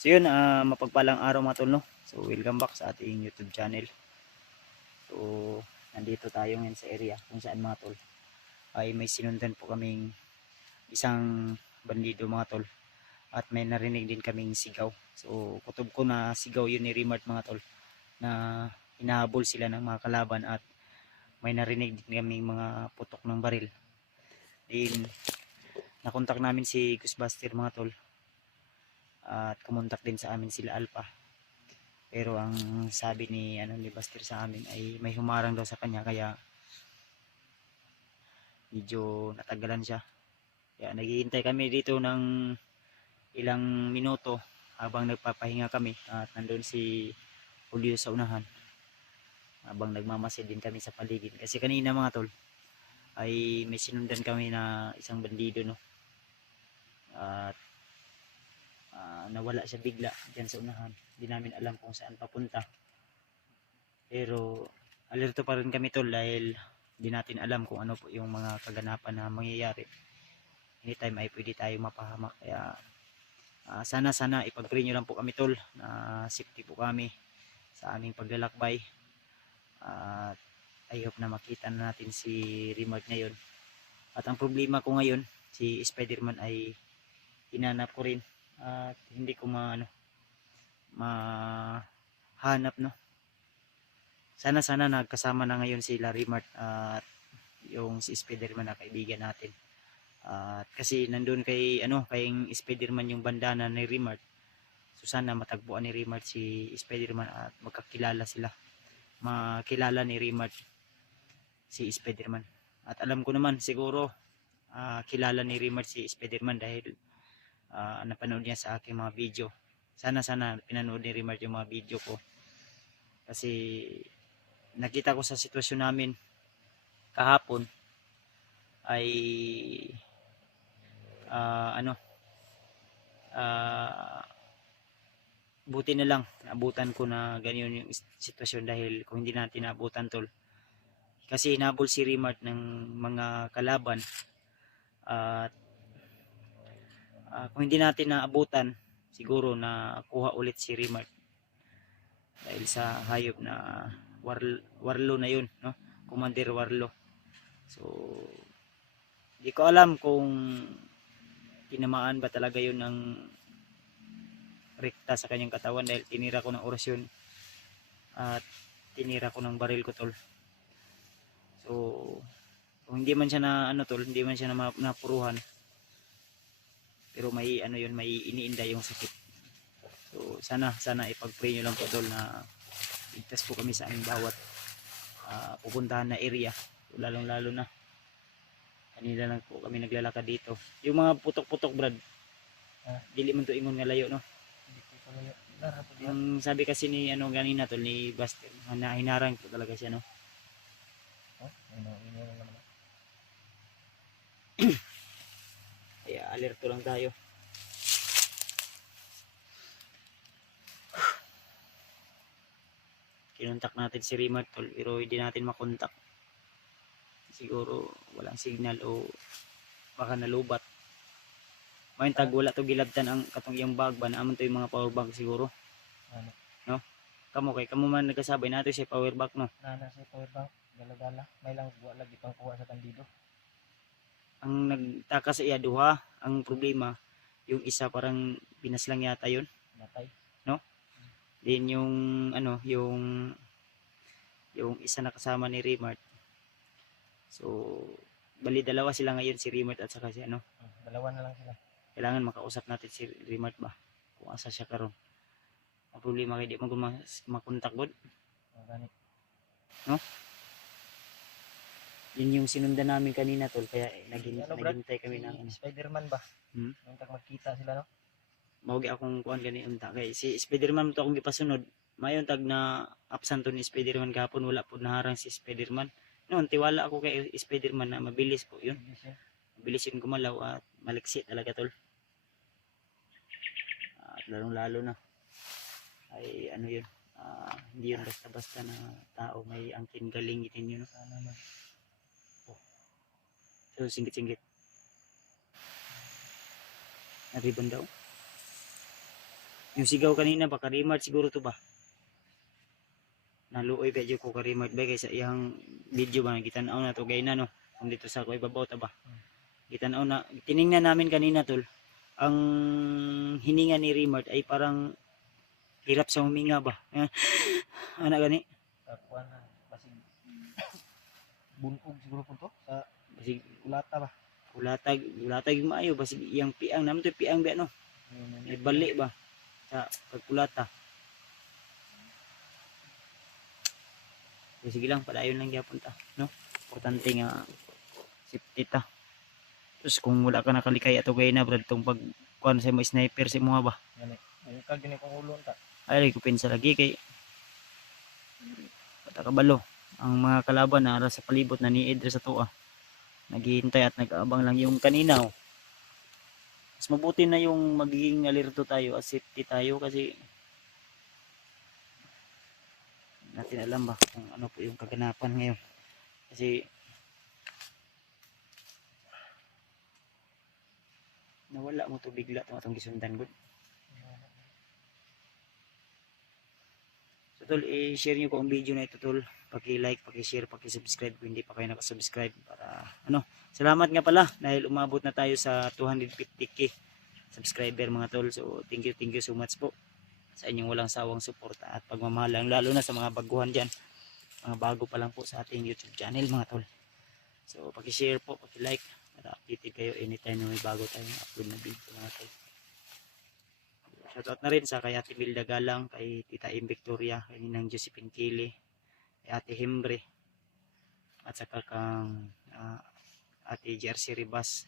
So yun, mapagpalang araw mga tol, no? So welcome back sa ating YouTube channel. So nandito tayo ngayon sa area kung saan mga tol ay may sinundan po kaming isang bandido mga tol. At may narinig din kaming sigaw. So kutob ko na sigaw yun ni Rimart mga tol, na hinahabol sila ng mga kalaban at may narinig din kaming mga putok ng baril. Din nakontak namin si Ghostbuster mga tol, at kumontak din sa amin sila Alpha. Pero ang sabi ni Buster sa amin ay may humarang daw sa kanya, kaya medyo natagalan siya. Kaya naghihintay kami dito ng ilang minuto habang nagpapahinga kami, at nandun si Julio sa unahan habang nagmamasid din kami sa paligid. Kasi kanina mga tol ay may sinundan kami na isang bandido, no? At nawala siya bigla dyan sa unahan. Hindi namin alam kung saan papunta. Pero alerto pa rin kami tol, dahil hindi natin alam kung ano po yung mga kaganapan na mangyayari. Anytime ay pwede tayo mapahamak. Kaya sana ipag-pray nyo lang po kami tol, na safety po kami sa aming paglalakbay. At I hope na makita na natin si Rimart ngayon. At ang problema ko ngayon, si Spider-Man ay hinanap ko rin at hindi ko mahanap, no? Sana nagkasama na ngayon sila Rimart at yung si Spider-Man na kaibigan natin. At kasi nandun kay Spider-Man yung bandana ni Rimart. So sana matagpuan ni Rimart si Spider-Man at magkakilala sila. Makilala ni Rimart si Spider-Man. At alam ko naman siguro kilala ni Rimart si Spider-Man dahil napanood niya sa aking mga video. Sana pinanood ni Rimart yung mga video ko. Kasi nakita ko sa sitwasyon namin kahapon ay buti na lang naabutan ko na ganyan yung sitwasyon, dahil kung hindi natin naabutan tol, kasi hinabol si Rimart ng mga kalaban, at kung hindi natin naabutan siguro na kuha ulit si Rimart dahil sa hayop na Warlo na yun, no? Commander Warlo. So hindi ko alam kung tinamaan ba talaga yun ng rekta sa kanyang katawan, dahil tinira ko ng orasyon at tinira ko ng baril ko tol. So kung hindi man siya hindi man siya napuruhan, pero may may iniinda yung sakit. So sana ipag-pray nyo lang po tol na ligtas po kami sa aming bawat pupuntahan na area. So, lalong lalo na kanina lang po kami naglalakad dito. Yung mga putok-putok brad, dili man to ingon nga layo, no? Yung sabi kasi ni ganina tol ni Buster, na hinarang po talaga siya, no? Kaya alerto lang tayo. Kinontak natin si Rimart tol, pero hindi natin makontak. Siguro walang signal o baka nalubat. Mayon tag wala to gilabtan ang katong iyang bag ba, naamon to yung mga power bank siguro. No? Kamo man nagkasabay nato siya power bank, no? Nana sa power bank, dala-dala. May lang wala gipang kuha sa bandido. Ang nagtaka sa iya duha, ang problema yung isa parang pinaslang yata yun, Natay. no? Din yung yung isa na kasama ni Rimart. So bali dalawa sila ngayon, si Rimart at saka si Dalawa na lang sila. kailangan makausap natin si Rimart ba kung asa siya karon. Ang problema kay di mo makontak god, no? Yun yung sinundan namin kanina tol, kaya naghintay kami ng Spider-Man ba? Nung magkita sila, no? maugi akong kuan gani unta kay si Spider-Man to akong gipasunod. Mayon tag na absent to ni Spider-Man kahapon, wala po naharang si Spider-Man. Noon tiwala ako kay Spider-Man na mabilis po yun. Mabilis yun gumalaw at maliksi talaga tol. At lalong-lalo na ay yun, hindi yun basta-basta na tao, may angkin galingitin yun, no? So singit-singit na ribbon daw. Yung sigaw kanina ba ka-remark siguro to ba? Naluoy pa jud ko ka-remark ba kaysa iyang video ba gitan-aw na to gay na no. Kung dito sa ko ibabaw ta ba. Gitan-aw na tiningnan namin kanina tol. Ang hininga ni Remart ay parang hirap sa huminga ba. Ana gani. Kuan na basig bunog siguro po to sa Basig kulata ba. ulatag yung maayo basig iyang piang naman to piang ba no. May bali ba sa pagkulata. Sige lang, padayon lang gyapon ta, no? Importante nga safety ta. Tapos kung wala ka nakalikay ato gay na brad tong pag kuan sa mo sniper si mo ba. Gani. Ayun ka gini kong ulon ta. Ay ko pinsa lagi kay patakabalo. Ang mga kalaban na ara sa palibot na niid sa tuwa. Naghihintay at nag-aabang lang yung kanina. Oh. Mas mabuti na yung magiging alerto tayo at safety tayo kasi natin alam ba kung ano po yung kaganapan ngayon. Kasi nawala mo to bigla itong gisundan good. So tol, i-share nyo ko ang video na ito tol. Paki-like, paki-share, paki-subscribe kung hindi pa kayo nakasubscribe para ano. Salamat nga pala dahil umabot na tayo sa 250k subscriber mga tol. So thank you so much po sa inyong walang sawang suporta at pagmamahal, lalo na sa mga baguhan dyan, mga bago pa lang po sa ating YouTube channel mga tol. So paki-share po, paki-like para updated kayo anytime na may bago tayong upload na video mga tol. Shoutout na rin sa kay Ate Milda Galang, kay Tita Im Victoria, kay Ninang Josephine Kili, kay Ate Hembre, at saka kang Ate Jersey Ribas,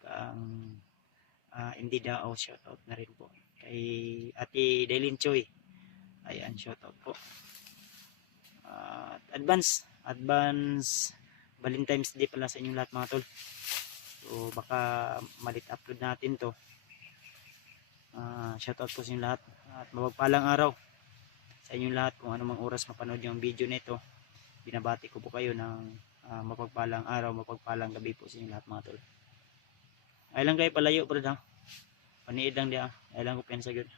kang hindi dao, shoutout na rin po. Kay Ate Delin Choi, ayan, shoutout po. Advance Valentine's Day pala sa inyong lahat mga tol. So baka malit upload natin to. Shoutout po sa inyong lahat at mapagpalang araw sa inyong lahat. Kung anumang oras mapanood yung video nito, binabati ko po kayo ng mapagpalang araw, mapagpalang gabi po sa inyong lahat mga tol. Ay lang kayo palayo bro ha. Paniid lang dia. Ay lang ko pensa gyud.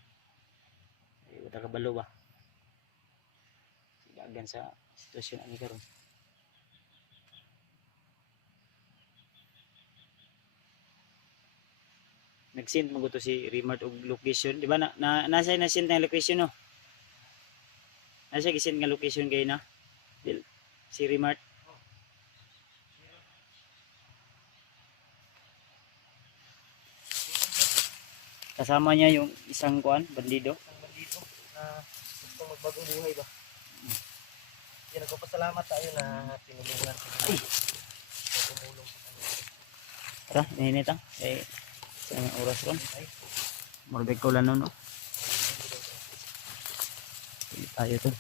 Ay wala ka balo ba? Sigagan sa sitwasyon ani karon. Nag-send mo to si Remart og location, di ba? Nasa na send ang location no. Nasa gisend nga location kay na. Si Remart. Kasama niya yung isang kuan, bandido. Isang bandido na gusto magbagong buhay ba. Yan, nagpapasalamat tayo na tinulungan sa tumulong sa kanila. Tara, ninita. Sa oras ron. Morbek ko lang no. Tayo to.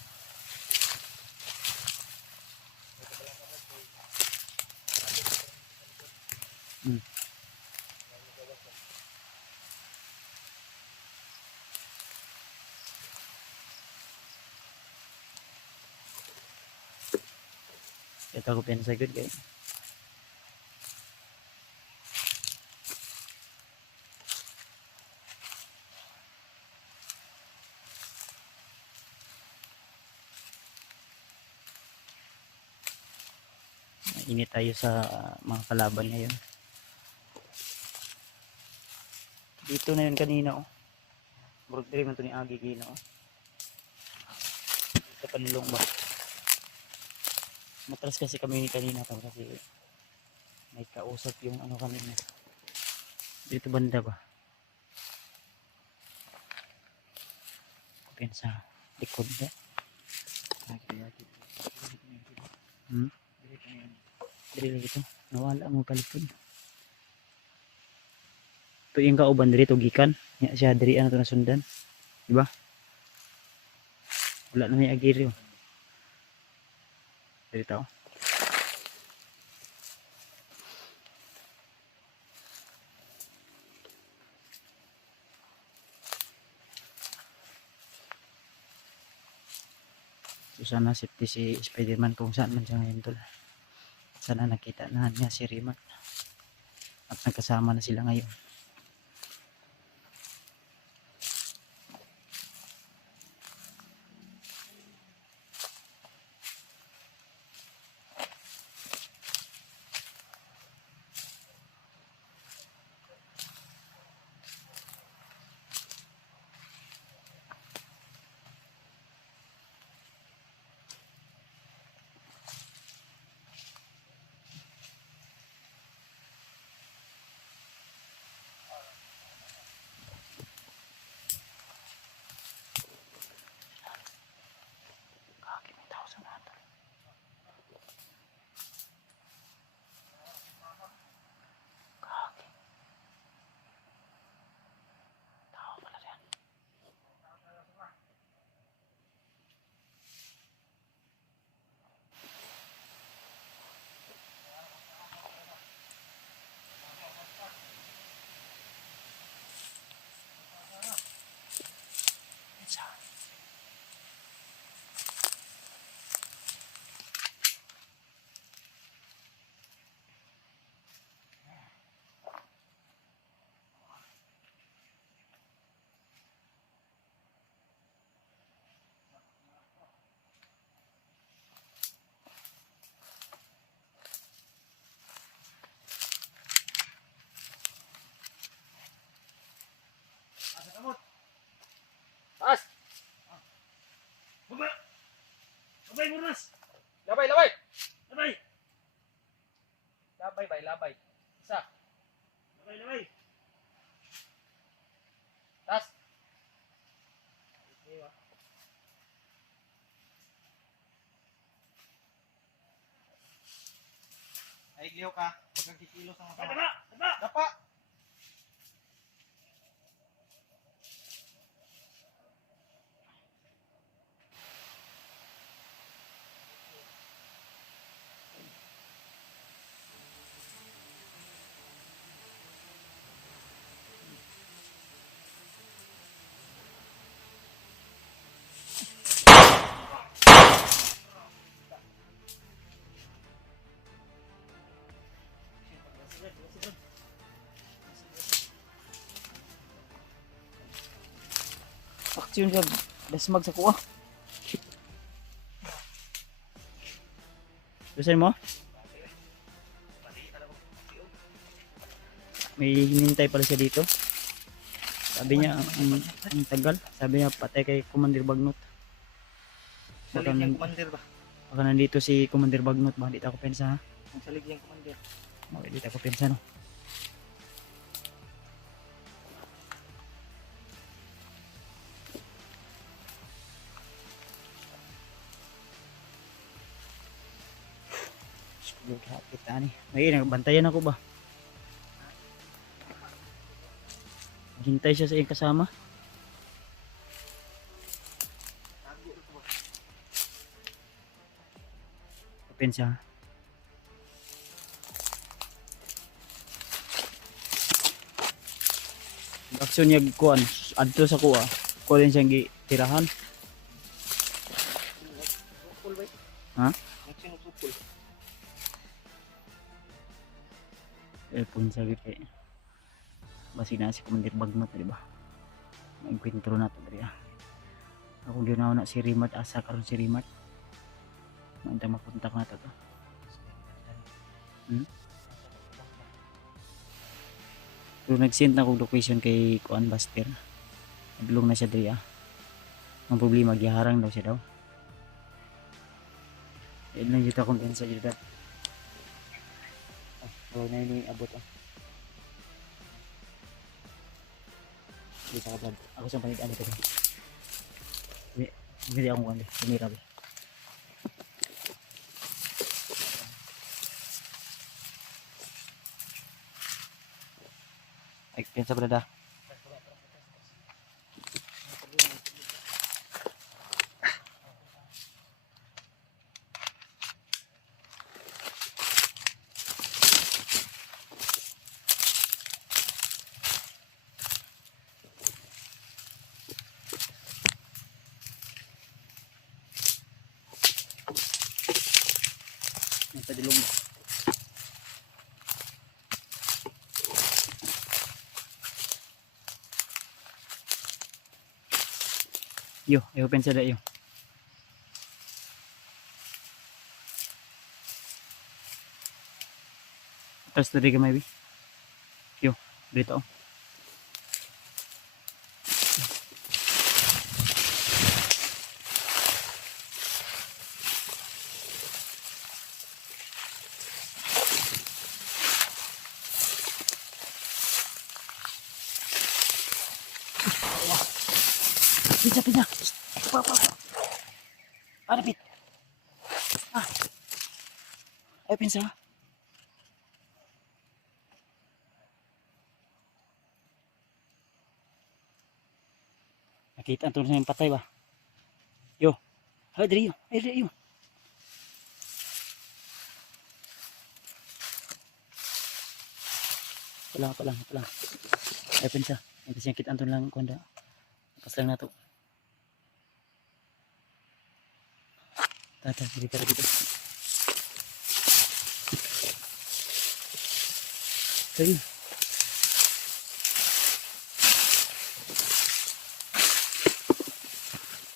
Ito ko pensa good guys. Init tayo sa mga kalaban ngayon. Dito na yun kanina oh. Burog dire man to ni Agi gino oh. Ito panulong ba? Matras kasi kami kanina to kasi may kausap yung ano kanina. Dito banda ba? Kupin sa likod ba? Dili lagi to. Nawala mo palikod. Ito yung kauban diri to gikan. Nya siya diri ano to nasundan. Di ba? Wala na may agiri oh. Diri tao. So sana safety si Spider-Man kung saan man siya ngayon tol. Sana nakita na niya si Remart. At nagkasama na sila ngayon. Labay. Isa. Labay. Tas. Ay, liyo ka. Huwag kang kikilos ng masama. Dapa! Aksyon ka, dasmag sa kuha. Gusto mo? May hinintay pala siya dito. Sabi niya, ang tagal. Sabi niya, patay kay Commander Bagnot. Salig yung commander ba? Baka nandito si Commander Bagnot. Baka dito ako pensa ha. Ang salig yung commander. Baka dito ako pensa no. Kita ni. May nagbantayan ako ba? Hintay siya sa iyong kasama. Open siya. Aksyon niya kuan adto sa kuha. Kuha din siyang gitirahan. Sukul ba? Ha? Ang sinusukul. Pun sa kay basi na si Commander Bagnot, di ba? Nag-kwentro na to diri. Ako ginawa na si Rimat, asa karon si Rimat. Nanda makontak na to. Pero nag-send na kong location kay Kuan Buster. Nagulong na siya diri. Ang problema giharang daw siya daw. Ilan juta kung sa juta. Oh, na ini abot ah. Dito ka vlog. Ako siyang panigaan ito. Hindi akong kundi. Sumira ba. Ay, pinsa brada. Padilong. Yo, open sa dayo. Tapos tadi ka maybe. Yo, dito. Pinsa. Pa. Ano bit? Ah. Ay, pinsa. Nakita ang tulad ng patay ba? Yo. Ay, dali yo. Palang. Ay, pinsa. Hindi siya kita ang tulad ng kuanda. Pas lang na to. Tata, dito. Sige.